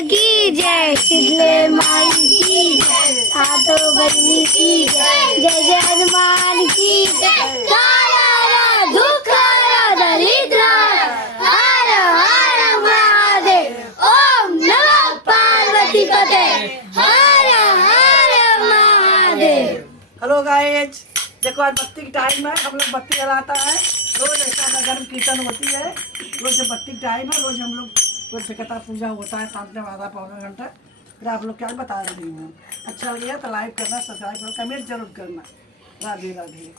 की जय, शीतले माई की जय, सातों बहिनी की जय, जय जय हनुमान की जय। काला दुःखाला दरिद्रा हर हर महादेव। ओम नमः पार्वती पते हर हर महादेव। हेलो गाइस, देखो आज बत्ती की टाइम है, हम लोग बत्ती जलाता है रोज। ऐसा नगर कीर्तन होती है रोज, से बत्ती की टाइम है रोज। हम लोग रोज से कथा पूजा होता है शाम में आधा पौना घंटा। फिर आप लोग क्या बता रही हूँ, अच्छा लगे तो लाइक करना, सब्सक्राइब करना, कमेंट जरूर करना। राधे राधे।